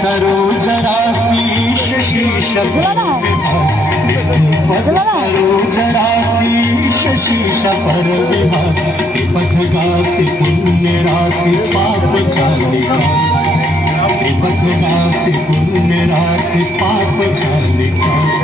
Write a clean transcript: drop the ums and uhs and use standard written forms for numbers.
सरोज राशि शशीष सरोज राशि शशीष पर विभाग पथगासी पुण्य राशि पाप जालिका पथगासी पुण्य राशि पाप जालिका